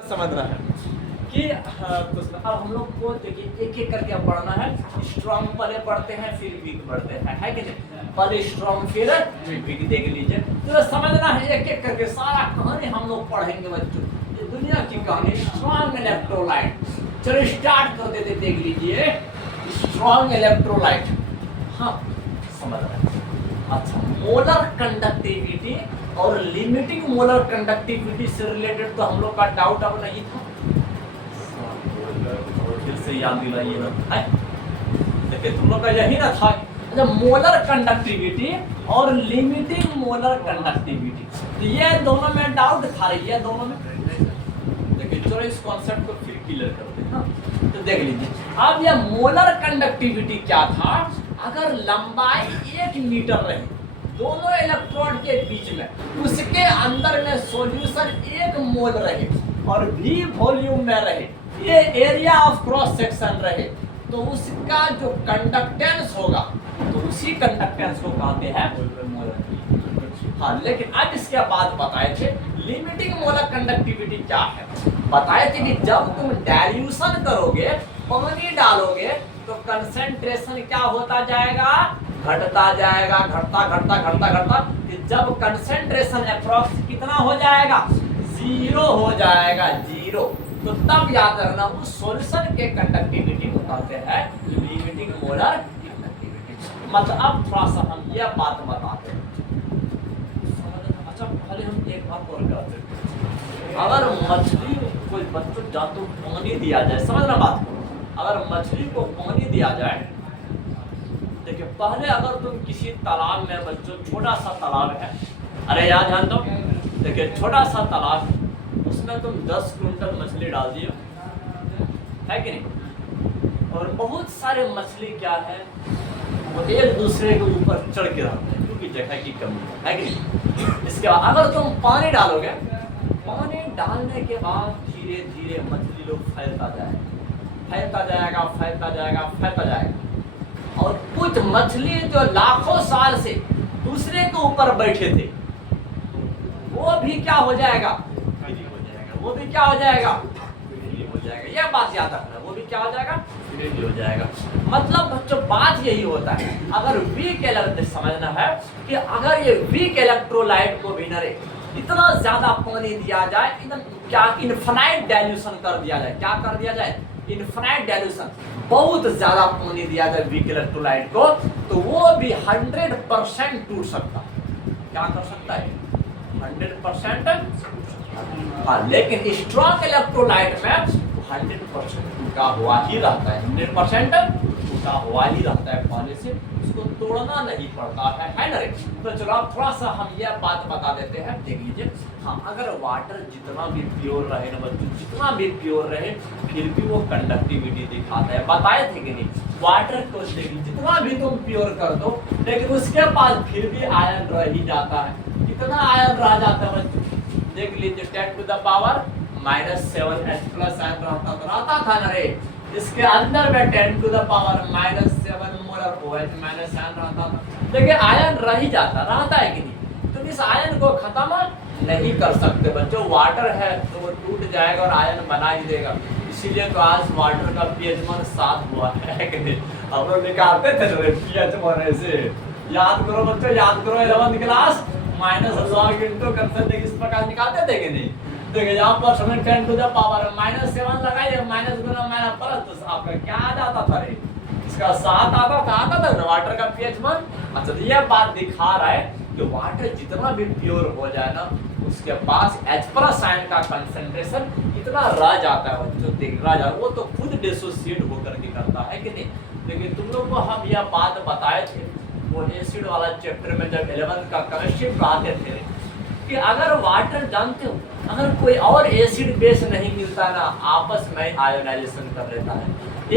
समझना है कि कुछ अब हम लोग को देखिए एक एक करके अब बढ़ना है। स्ट्रॉन्ग पहले पढ़ते हैं फिर वीक बढ़ते हैं, है कि नहीं? पहले स्ट्रॉन्ग फिर वीक देख लीजिए। तो समझना है एक एक करके, सारा कहानी हम लोग पढ़ेंगे बच्चों। ये दुनिया की कहानी स्ट्रॉन्ग इलेक्ट्रोलाइट। चलो स्टार्ट कर देते, देख लीजिए स्ट्रॉन्ग इलेक्ट्रोलाइट। हाँ समझ रहे हैं। अच्छा, मोलर कंडक्टिविटी और लिमिटिंग मोलर कंडक्टिविटी से रिलेटेड तो हम लोग का डाउट अब नहीं था। फिर से याद दिलाइए ना, देखिए तुम लोग का यही ना था। अच्छा, मोलर कंडक्टिविटी और लिमिटिंग मोलर कंडक्टिविटी, तो ये दोनों में डाउट था। ये दोनों में देखिए, चलो इस कॉन्सेप्ट को फिर क्लियर करते हैं। हाँ तो देख लीजिए, अब ये मोलर कंडक्टिविटी क्या था। अगर लंबाई 1 मीटर रहे दोनों इलेक्ट्रोड के बीच में, उसके अंदर में सॉल्यूशन 1 मोल रहे और भी वॉल्यूम में रहे, ये एरिया ऑफ क्रॉस सेक्शन रहे, तो उसका जो कंडक्टेंस होगा तो उसी कंडक्टेंस को कहते हैं मोलर। हाँ, लेकिन अब इसके बाद बताए थे लिमिटिंग मोलर कंडक्टिविटी क्या है। बताए थे कि जब तुम डाइल्यूशन करोगे, पानी डालोगे, तो कंसंट्रेशन क्या होता जाएगा, घटता जाएगा, घटता घटता घटता घटता, जब कंसंट्रेशन अप्रॉक्स कितना हो जाएगा, 0 हो जाएगा, 0। तो तब याद रखना उस सॉल्यूशन के कंडक्टिविटी को कहते हैं लिमिटिंग मोलर कंडक्टिविटी। मतलब अब थोड़ा सा हम ये बात बताते हैं। अच्छा, पहले हम एक बात और करते हैं। अगर मछली कोई बच्चों जा तो पानी दिया जाए, समझना बात को। अगर मछली को पानी दिया जाए, देखिए पहले अगर तुम किसी तालाब में, बच्चों छोटा सा तालाब है, अरे याद ध्यान दो, देखिए छोटा सा तालाब, उसमें तुम 10 क्विंटल मछली डाल दियो, है कि नहीं? और बहुत सारे मछली क्या है, वो एक दूसरे के ऊपर चढ़ के रहते हैं क्योंकि जगह की कमी है कि नहीं? इसके बाद अगर तुम पानी डालोगे, पानी डालने के बाद धीरे धीरे मछली लोग फैलता जाएगा, फैलता जाएगा, फैलता जाएगा, फैलता जाएगा। और कुछ मछली जो लाखों साल से दूसरे के ऊपर बैठे थे, वो भी क्या हो जाएगा, वो भी क्या हो जाएगा, हो जाएगा। यह बात याद रखना, वो भी क्या हो जाएगा, हो जाएगा। मतलब बच्चों बात यही होता है, अगर वीक इलेक्ट्रोलाइट, समझना है कि अगर ये वीक इलेक्ट्रोलाइट को भी नरे इतना ज्यादा पानी दिया जाए, एकदम क्या इनफाइनाइट डाइल्यूशन कर दिया जाए, क्या कर दिया जाए, इनफाइनाइट डाइल्यूशन, बहुत ज्यादा पानी दिया जाए वीक इलेक्ट्रोलाइट को, तो वो भी 100% टूट सकता है। क्या कर सकता है, 100%। हाँ, लेकिन स्ट्रॉन्ग इलेक्ट्रोलाइट में 100% टूटा हुआ ही रहता है, 100% टूटा हुआ ही रहता है, पानी से उसको तोड़ना नहीं पड़ता है ना रे? तो चलो अब थोड़ा सा हम यह बात बता देते हैं, देख लीजिए। हाँ, अगर वाटर जितना भी प्योर रहे ना बच्चों, जितना भी प्योर रहे, फिर भी वो कंडक्टिविटी दिखाता है। बताए थे कि नहीं, वाटर को देखिए जितना भी तुम प्योर कर दो, लेकिन उसके बाद फिर भी आयन रह ही जाता है। कितना आयन रह जाता है बच्चों, देख लीजिए 10 to the power -7 H plus ion रहता था ना रे। इसके अंदर में 10 to the power -7 molar OH minus ion रहता था। देखिए आयन रह ही जाता, रहता है कि नहीं? तो इस आयन को खत्म नहीं कर सकते बच्चों। वाटर है तो वो टूट जाएगा और आयन बना ही देगा। इसीलिए तो आज वाटर का pH मान 7 हुआ है कि नहीं? हम लोग निकालते थे pH मान ऐसे, याद करो बच्चों, याद करो 11th class -log into consent इस प्रकार निकालते थे कि नहीं? देखिए यहाँ पर हमने 10 टू द पावर -7 लगाइए, माइनस गुना माइनस प्लस, तो आपका क्या आ जाता था रे, इसका 7 आता था ना वाटर का pH मान। अच्छा, तो यह बात दिखा रहा है कि वाटर जितना भी प्योर हो जाए ना, उसके पास H प्लस आयन का कंसंट्रेशन इतना रह जाता है बच्चों, देख रह जाता है, वो तो खुद डिसोसिएट होकर के करता है कि नहीं? लेकिन तुम लोग को हम यह बात बताए थे वो एसिड वाला चैप्टर में, जब 11th का केमिस्ट्री पढ़ाते थे, कि अगर वाटर, जानते हो, अगर कोई और एसिड बेस नहीं मिलता ना, आपस में आयोनाइजेशन कर लेता है।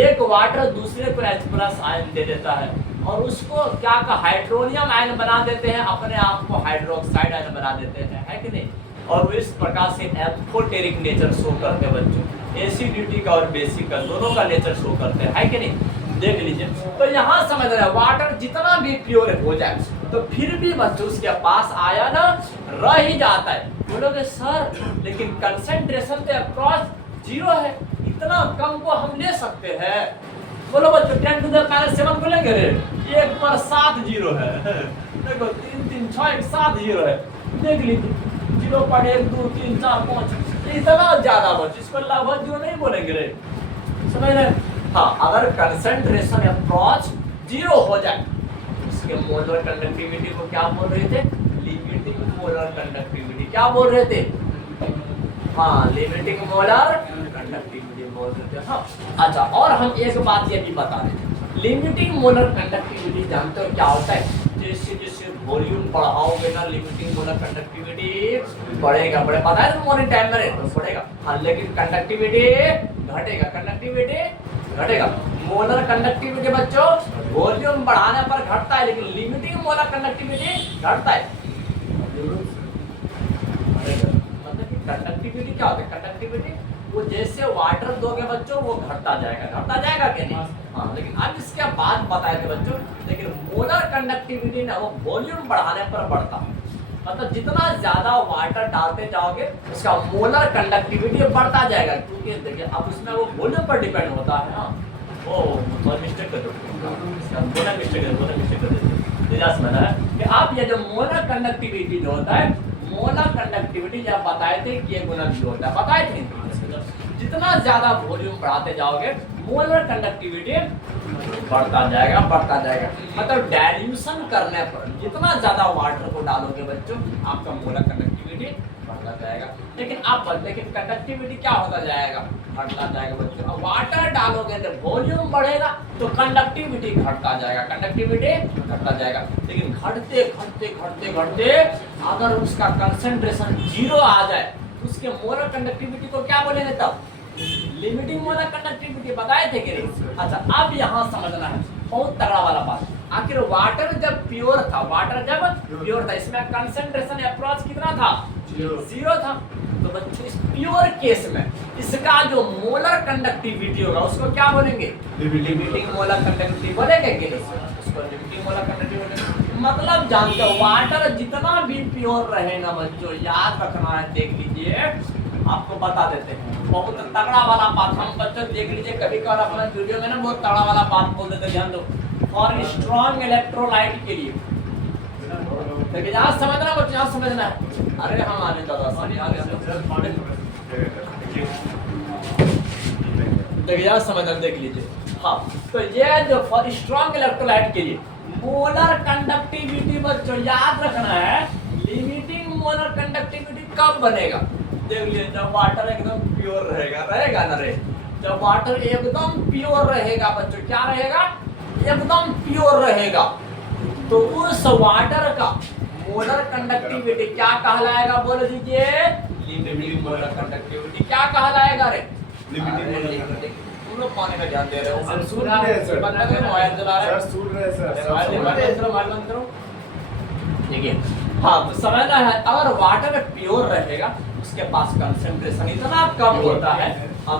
एक वाटर दूसरे को H प्लस आयन दे देता है और उसको क्या का हाइड्रोनियम आयन बना देते हैं, अपने आप को हाइड्रोक्साइड आयन बना देते हैं, है कि नहीं? और वो इस प्रकार से एम्फोटेरिक नेचर शो करते हैं बच्चों, एसिडिटी का और बेसिक का दोनों का नेचर शो करते हैं, है कि नहीं? देख लीजिए। तो यहाँ समझ रहे हैं वाटर जितना भी प्योर हो जाए तो फिर भी बच्चों उसके पास आयन रह ही जाता है। बोलोगे सर लेकिन कंसेंट्रेशन तो अप्रॉक्स 0 है, इतना कम को हम ले सकते हैं? बोलो बच्चों 10 to the power 7 को लेंगे रे, 1 पर 7 0 है। देखो 3 3 6 1 7 0 है, देख लीजिए 0.1 2 3 4 5 इतना ज्यादा बच्चों, इसको लगभग 0 नहीं बोलेंगे रे, समझ रहे? हाँ, अगर कंसेंट्रेशन अप्रॉच 0 हो जाए इसके मोलर कंडक्टिविटी को क्या बोल रहे थे? Limiting molar conductivity. क्या बोल रहे थे? हाँ, लिमिटिंग मोलर कंडक्टिविटी बोल रहे थे। हाँ अच्छा, और हम एक बात ये भी बता रहे थे, लिमिटिंग मोलर कंडक्टिविटी जानते हो क्या होता है? जैसे जैसे वॉल्यूम बढ़ाओगे ना लिमिटिंग मोलर कंडक्टिविटी बढ़ेगा, बड़े पता है मॉर्निंग टाइम में तो बढ़ेगा। हाँ, लेकिन कंडक्टिविटी घटेगा, कंडक्टिविटी घटेगा। मोलर कंडक्टिविटी बच्चों वॉल्यूम बढ़ाने पर घटता है, लेकिन लिमिटिंग मोलर कंडक्टिविटी घटता है। मतलब कि कंडक्टिविटी क्या होता है? कंडक्टिविटी वो जैसे वाटर दोगे बच्चों वो घटता जाएगा कि नहीं? हाँ, लेकिन अब इसके बाद बताए थे बच्चों, लेकिन मोलर कंडक्टिविटी ना वो वॉल्यूम बढ़ाने पर बढ़ता है। मतलब जितना ज्यादा वाटर डालते जाओगे उसका मोलर कंडक्टिविटी बढ़ता जाएगा, क्योंकि देखिए अब उसमें वो वॉल्यूम पर डिपेंड होता है। हाँ, वो मिस्टेक कर दो, आप ये जो मोलर कंडक्टिविटी जो होता है, मोलर कंडक्टिविटी जब बताए थे कि ये गुणन भी होता है, बताए थे जितना ज्यादा वॉल्यूम बढ़ाते जाओगे मोलर कंडक्टिविटी बढ़ता जाएगा। मतलब डाइल्यूशन करने पर जितना ज्यादा वाटर को डालोगे बच्चों आपका मोलर कंडक्टिविटी बढ़ता जाएगा। लेकिन कंडक्टिविटी क्या होता जाएगा? घटता जाएगा बच्चों। अब वाटर डालोगे तो वॉल्यूम बढ़ेगा तो कंडक्टिविटी घटता जाएगा। लेकिन घटते अगर उसका कंसंट्रेशन 0 आ जाए उसके मोलर कंडक्टिविटी को क्या बोलेंगे तब? Limiting molar conductivity. बताए थे कि नहीं? अच्छा, अब यहाँ समझना है बहुत तगड़ा वाला बात। आखिर वाटर जब प्योर था इसमें कंसंट्रेशन अप्रॉच कितना था? 0 था। तो बच्चों इस प्योर केस में इसका जो मोलर कंडक्टिविटी होगा उसको क्या बोलेंगे? लिमिटिंग मोलर कंडक्टिविटी बोलेंगे कि नहीं? उसको लिमिटिंग मोलर कंडक्टिविटी। मतलब जानते हो वाटर जितना भी प्योर रहे ना बच्चों, याद रखना है, देख लीजिए आपको बता देते हैं बहुत तगड़ा वाला बात। हम बच्चों देख लीजिए कभी कभार अपने वीडियो में ना बहुत तगड़ा वाला बात बोल देते, ध्यान दो। फॉर स्ट्रॉन्ग इलेक्ट्रोलाइट के लिए देखिए यहाँ समझना बच्चों, यहाँ समझना है। अरे हम आने दादा देखिए यहाँ समझना, देख लीजिए। हाँ, तो ये जो फॉर स्ट्रॉन्ग इलेक्ट्रोलाइट के लिए मोलर कंडक्टिविटी बच्चों याद रखना है, लिमिटिंग मोलर कंडक्टिविटी कब बनेगा? देख लीजिए जब वाटर एकदम प्योर रहेगा ना रे, जब वाटर एकदम प्योर रहेगा बच्चों, क्या रहेगा? एकदम प्योर रहेगा, तो उस वाटर का मोलर कंडक्टिविटी क्या कहलाएगा? बोल दीजिए, लिमिटिंग मोलर कंडक्टिविटी। क्या कहलाएगा रे? लिमिटिंग। तुम लोग पानी में ध्यान दे रहे हो, सुन रहे हैं सर, मोबाइल चला रहे हैं सर, सुन रहे हैं सर। देखिए हाँ, तो समझना है अगर वाटर प्योर रहेगा उसके पास कंसंट्रेशन इतना कम होता है,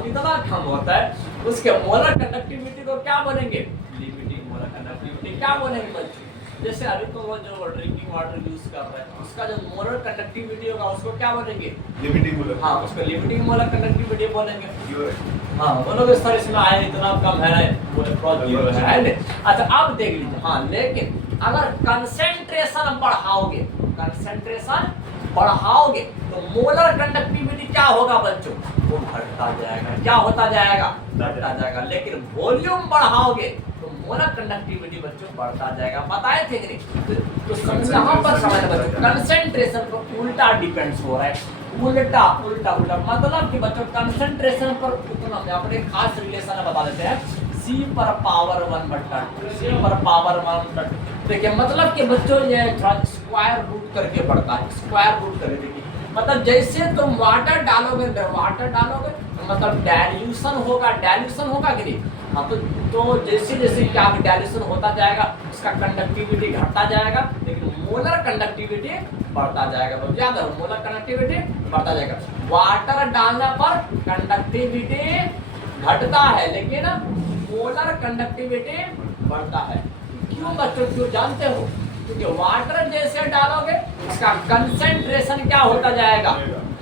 इतना कम होता है, उसके मोलर कंडक्टिविटी को क्या बोलेंगे? Limiting molar conductivity. क्या बोलेंगे बच्चों? जैसे अभी तो वो जो ड्रिंकिंग वाटर यूज कर रहे हैं उसका जो मोलर कंडक्टिविटी होगा उसको क्या बोलेंगे? Limiting molar. हाँ, उसको लिमिटिंग मोलर कंडक्टिविटी बोलेंगे। हाँ, बोलोगे सर इसमें आयन इतना कम है ना? अच्छा, अब देख लीजिए। हाँ, लेकिन अगर कंसंट्रेशन बढ़ाओगे तो मोलर कंडक्टिविटी क्या होगा बच्चों? वो घटता जाएगा। क्या होता जाएगा? घटता जाएगा। लेकिन वॉल्यूम बढ़ाओगे तो मोलर कंडक्टिविटी बच्चों बढ़ता जाएगा। बताए थे कि नहीं? तो यहाँ पर समझ बच्चों कंसंट्रेशन पर उल्टा डिपेंड्स हो रहा है। उल्टा मतलब कि बच्चों कंसंट्रेशन पर उतना अपने खास रिलेशन बता देते हैं। C पर पावर 1/2, C पर पावर 1/2। देखिए मतलब कि बच्चों ये स्क्वायर रूट करके बढ़ता है, स्क्वायर रूट करके। देखिए मतलब जैसे तुम वाटर डालोगे मतलब डाइल्यूशन होगा कि नहीं? हाँ, तो जैसे क्या डाइल्यूशन होता जाएगा उसका कंडक्टिविटी घटता जाएगा, लेकिन मोलर कंडक्टिविटी बढ़ता जाएगा। तो याद रखो मोलर कंडक्टिविटी बढ़ता जाएगा। वाटर डालने पर कंडक्टिविटी घटता है, लेकिन मोलर कंडक्टिविटी बढ़ता है। क्यों बच्चों, क्यों जानते हो? क्योंकि वाटर जैसे डालोगे उसका कंसेंट्रेशन क्या होता जाएगा,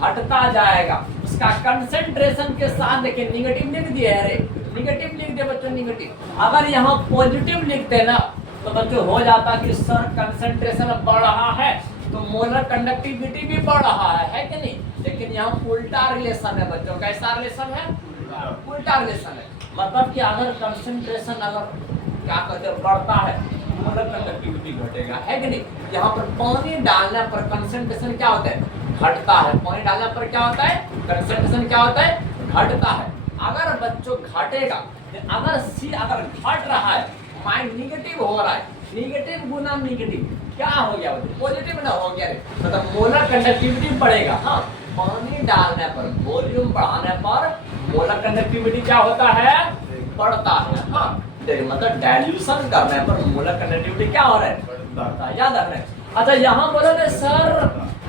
घटता जाएगा। उसका कंसेंट्रेशन के साथ देखिए निगेटिव लिख दिए, अरे निगेटिव लिख दे बच्चों, निगेटिव। अगर यहाँ पॉजिटिव लिखते ना तो बच्चों हो जाता कि सर कंसेंट्रेशन बढ़ रहा है तो मोलर कंडक्टिविटी भी बढ़ रहा है कि नहीं? लेकिन यहाँ उल्टा रिलेशन है बच्चों। कैसा रिलेशन है? उल्टा रिलेशन है। मतलब कि अगर कंसेंट्रेशन अगर क्या कहते हैं बढ़ता है, मोलर कंडक्टिविटी घटेगा, है कि नहीं? यहाँ पर पानी डालने पर कंसेंट्रेशन क्या होता है, घटता है। पानी डालने पर क्या होता है, कंसेंट्रेशन क्या होता है, घटता है। अगर बच्चों घटेगा, अगर सी अगर घट रहा है, माइंड निगेटिव हो रहा है, निगेटिव गुना निगेटिव क्या हो गया, पॉजिटिव ना हो गया, मतलब मोलर कंडक्टिविटी बढ़ेगा। हाँ, पानी डालने पर, वॉल्यूम बढ़ाने पर मोलर कंडक्टिविटी क्या होता है, बढ़ता है। हाँ, मतलब डाइल्यूशन करने पर मोलर कंडक्टिविटी क्या हो रहा है, बढ़ता है। याद रखना है। अच्छा यहाँ बोलोगे सर,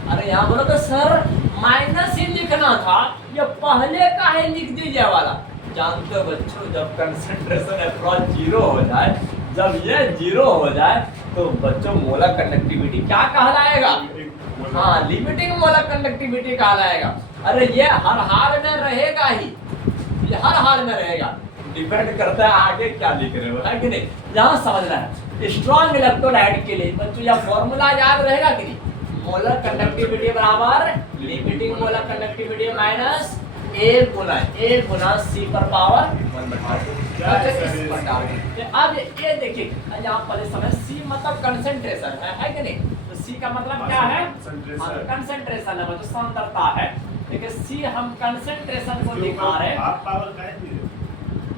अरे यहाँ बोलोगे सर माइनस ही लिखना था, ये पहले का है लिख दीजिए वाला। जानते हो बच्चों, जब कंसेंट्रेशन अप्रॉच जीरो हो जाए, जब ये जीरो हो जाए तो बच्चों मोलर कंडक्टिविटी क्या कहलाएगा, हाँ लिमिटिंग मोलर कंडक्टिविटी कहलाएगा। अरे ये हर हाल में रहेगा ही, ये हर हाल में रहेगा, डिपेंड करता है आगे क्या लिख रहे हो, है कि नहीं? यहाँ समझना है। स्ट्रॉन्ग इलेक्ट्रोलाइट के लिए बच्चों यह फॉर्मूला याद रहेगा कि नहीं? मोलर कंडक्टिविटी बराबर लिमिटिंग मोलर कंडक्टिविटी माइनस ए गुना सी पर पावर 1/2। अब ये देखिए यहाँ पर समय सी मतलब कंसेंट्रेशन है कि नहीं? तो सी का मतलब क्या है, कंसेंट्रेशन है, मतलब सांद्रता है। देखिए सी हम कंसेंट्रेशन को दिखा रहे हैं,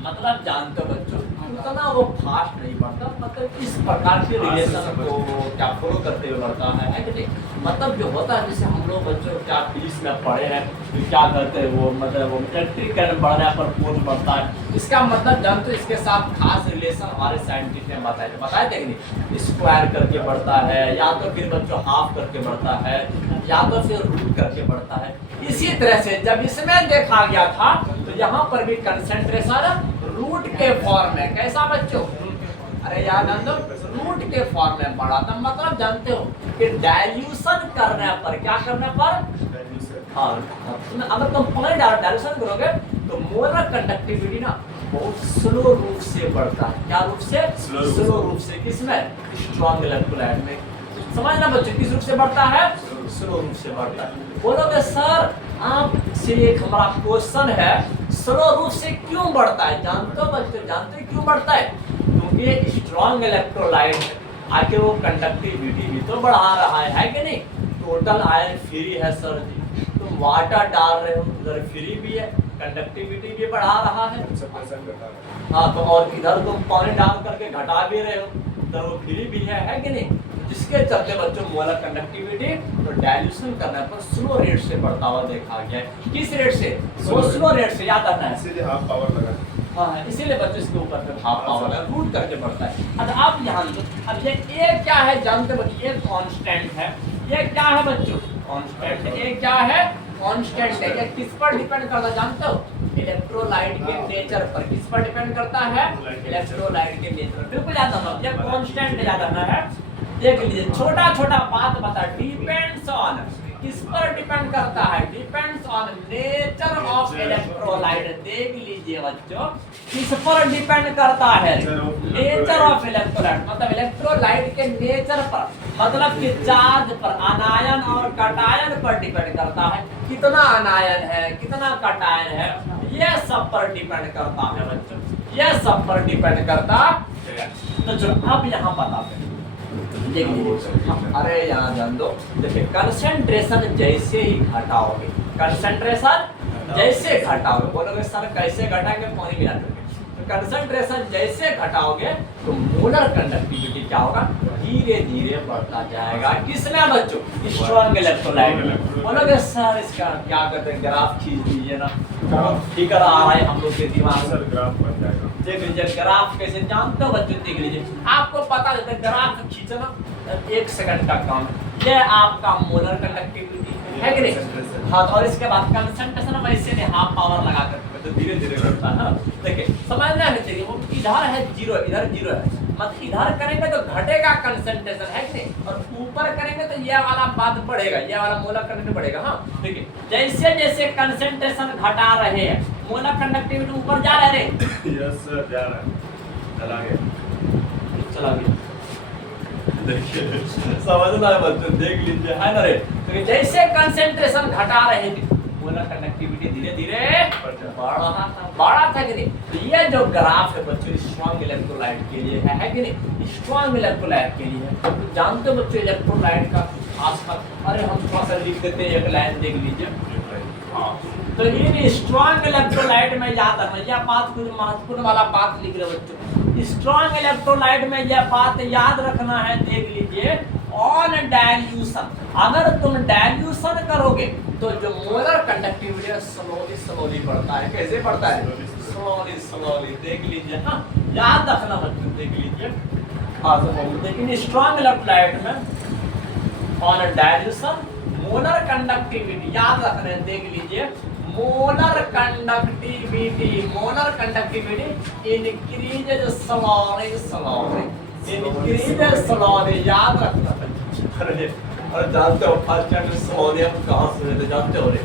मतलब जानते हो बच्चों उतना वो फास्ट नहीं बढ़ता, मतलब इस प्रकार के रिलेशन को क्या फॉलो करते हुए बढ़ता है कि नहीं? मतलब जो होता है जैसे हम लोग बच्चों क्या फिजिक्स में पढ़े हैं तो क्या करते हैं वो, मतलब वो इलेक्ट्रिक करंट बढ़ने पर फोर्स बढ़ता है। इसका मतलब जानते हो इसके साथ खास रिलेशन हमारे साइंटिस्ट ने बताए थे कि नहीं? स्क्वायर करके बढ़ता है, या तो फिर बच्चों हाफ करके बढ़ता है, या तो फिर रूट करके बढ़ता है। इसी तरह से जब इसमें देखा गया था तो यहाँ पर भी कंसेंट्रेशन रूट के फॉर्म में, कैसा बच्चों, अरे यार नंदो रूट के फॉर्म में बढ़ा था। मतलब जानते हो कि डाइल्यूशन करने पर, क्या करने पर, हाँ अगर तुम पानी डाइल्यूशन करोगे तो मोलर कंडक्टिविटी ना बहुत स्लो रूप से बढ़ता है। क्या रूप से? स्लो रूप से। किसमें? स्ट्रॉन्ग इलेक्ट्रोलाइट में। समझना बच्चों, किस रूप से बढ़ता है? स्लो रूप से बढ़ता है। बोलोगे सर आपसे एक हमारा क्वेश्चन है, स्लो रूप से क्यों बढ़ता है? जानते हो बच्चों, जानते हो क्यों बढ़ता है? क्योंकि स्ट्रॉन्ग इलेक्ट्रोलाइट आखिर वो कंडक्टिविटी भी तो बढ़ा रहा है कि नहीं? टोटल आयन फ्री है सर जी, तुम वाटर डाल रहे हो, उधर फ्री भी है, कंडक्टिविटी भी बढ़ा रहा है। हाँ तो और इधर तुम पानी डाल करके घटा भी रहे हो, तो वो फ्री भी है कि नहीं? जिसके चलते बच्चों मोलर कंडक्टिविटी तो डाइल्यूशन करने पर स्लो रेट से बढ़ता हुआ देखा गया है। किस रेट से? स्लो रेट से। याद रखना है, इसीलिए हाफ पावर लगा। हाँ इसीलिए बच्चों इसके ऊपर पे हाफ पावर है, रूट करके बढ़ता है। अच्छा आप यहाँ अब ये ए क्या है जानते बच्चों? ये कांस्टेंट है। ये क्या है बच्चों? कांस्टेंट है। ये क्या है? कांस्टेंट है। ये किस पर डिपेंड करता है जानते हो? इलेक्ट्रोलाइट के नेचर पर। किस पर डिपेंड करता है? इलेक्ट्रोलाइट के नेचर पर। बिल्कुल याद रखना, ये कांस्टेंट याद रखना है। देख लीजिए छोटा छोटा बात बता, डिपेंड्स ऑन, किस पर डिपेंड करता है? Depends on nature of electrolyte. देख लीजिए बच्चों किस पर डिपेंड करता है? नेचर ऑफ इलेक्ट्रोलाइट, मतलब इलेक्ट्रोलाइट के नेचर पर, मतलब कि चार्ज पर, आनायन और कटायन पर डिपेंड करता है। कितना आनायन है, कितना कटायन है, ये सब पर डिपेंड करता है बच्चों, ये सब पर डिपेंड करता है। तो जो अब यहाँ बताते हैं, अरे यहाँ जान दो, देखिए कंसेंट्रेशन जैसे ही घटाओगे, कंसेंट्रेशन जैसे घटाओगे, बोलोगे सर कैसे घटाएंगे? पानी मिला करके। तो कंसेंट्रेशन जैसे घटाओगे तो मोलर कंडक्टिविटी क्या होगा? धीरे धीरे बढ़ता जाएगा। किसने बच्चों? Strong electrolyte. बोलोगे सर इसका क्या करते हैं? ग्राफ खींच दीजिए ना, ठीक आ रहा है हम लोग के दिमाग में, ग्राफ बन जाएगा। देख लीजिए ग्राफ कैसे, जानते हो बच्चों? देख लीजिए आपको पता रहता है ग्राफ खींचना 1 सेकंड का काम। ये आपका मोलर कंडक्टिविटी है कि नहीं? हाँ, और इसके बाद कंसेंट्रेशन वैसे नहीं, हाफ पावर लगा कर तो धीरे धीरे बढ़ता है। देखिए समझना है, देखिए वो इधर है जीरो, इधर जीरो है, मतलब इधर करेंगे तो घटेगा कंसंट्रेशन, है कि नहीं, और ऊपर करेंगे तो ये वाला बात बढ़ेगा, ये वाला मोलर कंडक्टिविटी बढ़ेगा। हाँ देखिए, जैसे जैसे कंसंट्रेशन घटा रहे हैं मोलर कंडक्टिविटी ऊपर जा रहे हैं। यस सर, जा रहा है, चला गया, चला गया। देखिए समझना है बच्चों, देख लीजिए, है ना रे। तो जैसे कंसंट्रेशन घटा रहे थे मोलर कंडक्टिविटी धीरे धीरे बढ़ा था कि नहीं। तो ये जो ग्राफ है बच्चों स्ट्रॉन्ग इलेक्ट्रोलाइट के लिए है कि नहीं, स्ट्रॉन्ग इलेक्ट्रोलाइट के लिए है। तो जानते हो बच्चों इलेक्ट्रोलाइट का खास खास, अरे हम थोड़ा सा लिख देते हैं, एक लाइन देख लीजिए। हाँ, तो ये स्ट्रॉन्ग इलेक्ट्रोलाइट में याद रखना, यह बात कुछ महत्वपूर्ण वाला बात लिख रहे बच्चों। स्ट्रॉन्ग इलेक्ट्रोलाइट में यह बात याद रखना है, देख लीजिए, ऑन डाइल्यूशन, अगर तुम डाइल्यूशन करोगे तो जो मोलर कंडक्टिविटी है स्लोली स्लोली बढ़ता है। कैसे बढ़ता है? स्लोली स्लोली, देख लीजिए। हाँ, याद रखना बच्चों, देख लीजिए। हाँ लेकिन स्ट्रॉन्ग इलेक्ट्रोलाइट में ऑन डाइल्यूशन मोलर कंडक्टिविटी याद रखना है, देख लीजिए, molar conductivity increases slowly slowly, increases slowly, याद रखना। अरे जानते हो फर्स्ट टाइम में स्लोली हम कहाँ सुने थे जानते हो रे?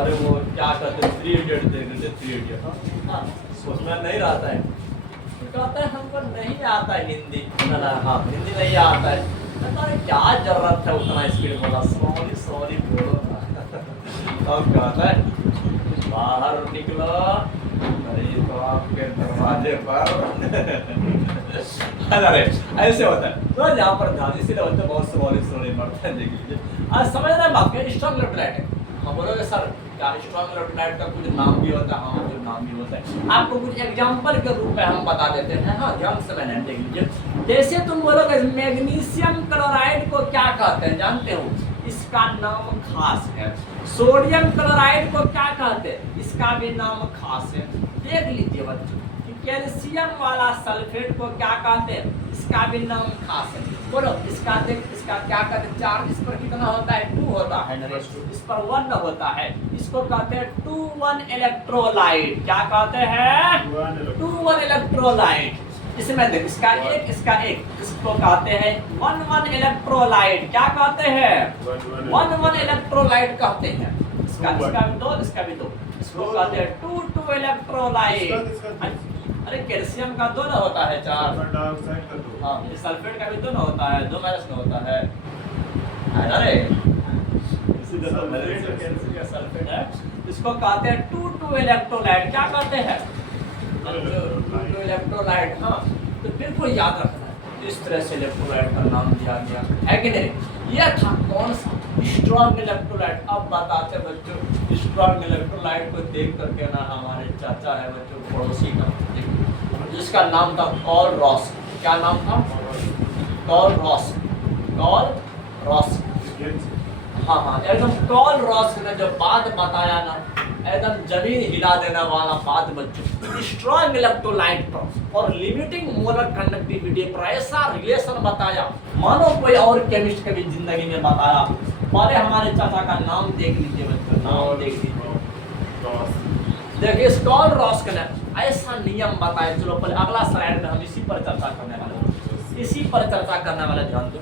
अरे वो क्या कहते हैं, 3 इडियट देख रहे थे, 3 इडियट। हाँ, सोचना नहीं रहता है, कहता है हमको नहीं आता है हिंदी ना। हाँ, हिंदी नहीं आता है, अरे क्या जरूरत है उतना स्पीड बोला, सॉरी सॉरी बोलो। अब कहता है बाहर निकलो, अरे तो आपके दरवाजे पर अरे ऐसे होता है। तो यहाँ पर ध्यान इसीलिए होता है, बहुत सॉरी सॉरी बढ़ता है, देख लीजिए। आज समझ रहे हैं बात, स्ट्रॉन्ग इलेक्ट्रोलाइट है। हम बोलोगे सर क्या स्ट्रॉन्ग इलेक्ट्रोलाइट का कुछ नाम भी होता है? हाँ, कुछ नाम भी होता है, आपको कुछ एग्जांपल के रूप में हम बता देते हैं। हाँ, ध्यान से मैंने देख लीजिए। जैसे तुम बोलोगे मैग्नीशियम क्लोराइड को क्या कहते हैं जानते हो? इसका नाम खास है। सोडियम क्लोराइड को क्या कहते हैं? इसका भी नाम खास है। देख लीजिए बच्चों, कैल्शियम वाला सल्फेट को क्या कहते हैं? इसका भी नाम खास है। बोलो इसका इसका क्या कहते हैं? चार्ज इस पर कितना होता है? 2 होता है, इस पर 1 होता है। इसको कहते हैं 2-1 इलेक्ट्रोलाइट। क्या कहते हैं? 2-1 इलेक्ट्रोलाइट। इसमें देख, इसका एक, इसको कहते हैं 1-1 इलेक्ट्रोलाइट। क्या कहते हैं? 1-1 इलेक्ट्रोलाइट कहते हैं। इसका भी 2, इसका भी 2, इसको कहते हैं 2-2 इलेक्ट्रोलाइट। अरे कैल्शियम का 2 होता है, 4। हाँ, सल्फेट का भी 2 होता है, 2 माइनस में होता है। अरे सल्फेट है, इसको कहते हैं 2-2 इलेक्ट्रोलाइट। क्या कहते हैं? 2-2 इलेक्ट्रोलाइट। हाँ, तो बिल्कुल याद रखना है, इस तरह से इलेक्ट्रोलाइट का नाम दिया गया है कि नहीं। यह था कौन सा? Strong electrolyte. अब बताते बच्चों, स्ट्रॉन्ग इलेक्ट्रोलाइट को देख करके ना हमारे चाचा है बच्चों, पड़ोसी का, जिसका नाम था कॉल रॉस। क्या नाम था? Call Ross. हाँ हाँ, एकदम कॉल रॉस ने जो बात बताया ना, एकदम जमीन हिला देने वाला बात बच्चों। स्ट्रॉन्ग इलेक्ट्रोलाइट पर और लिमिटिंग मोलर कंडक्टिविटी पर ऐसा रिलेशन बताया मानो कोई और केमिस्ट कभी जिंदगी में बताया। पहले हमारे चाचा का नाम देख लीजिए बच्चों, नाम देख लीजिए। देखिए कॉल रॉस ने ऐसा नियम बताया। चलो पहले अगला स्लाइड में हम इसी पर चर्चा करने वाले, ध्यान दो।